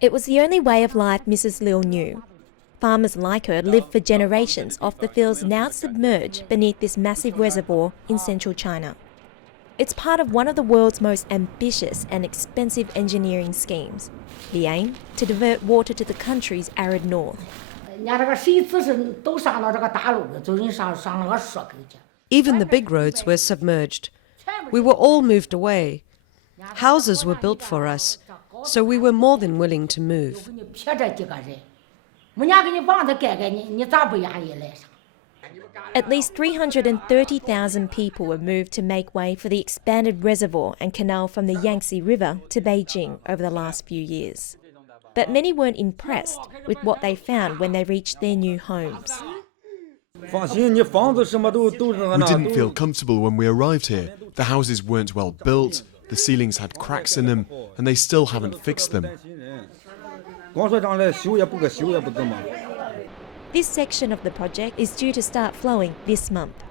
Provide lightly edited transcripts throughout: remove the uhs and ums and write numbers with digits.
It was the only way of life Mrs. Liu knew. Farmers like her lived for generations off the fields now submerged beneath this massive reservoir in central China. It's part of one of the world's most ambitious and expensive engineering schemes, the aim to divert water to the country's arid north. Even the big roads were submerged. We were all moved away. Houses were built for us, so we were more than willing to move. At least 330,000 people were moved to make way for the expanded reservoir and canal from the Yangtze River to Beijing over the last few years. But many weren't impressed with what they found when they reached their new homes. We didn't feel comfortable when we arrived here. The houses weren't well built, the ceilings had cracks in them, and they still haven't fixed them. This section of the project is due to start flowing this month.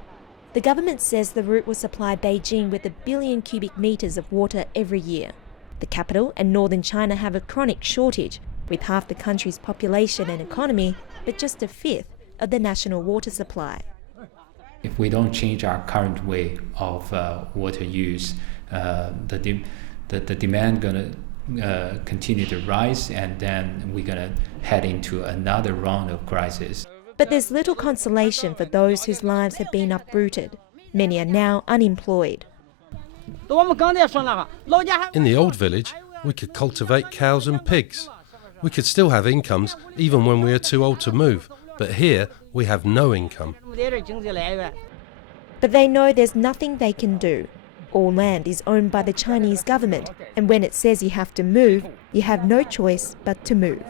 The government says the route will supply Beijing with 1 billion cubic metres of water every year. The capital and northern China have a chronic shortage, with half the country's population and economy, but just a fifth of the national water supply. If we don't change our current way of water use, the demand going to continue to rise, and then we're going to head into another round of crisis. But there's little consolation for those whose lives have been uprooted. Many are now unemployed. In the old village, we could cultivate cows and pigs. We could still have incomes even when we are too old to move, but here we have no income. But they know there's nothing they can do. All land is owned by the Chinese government, and when it says you have to move, you have no choice but to move.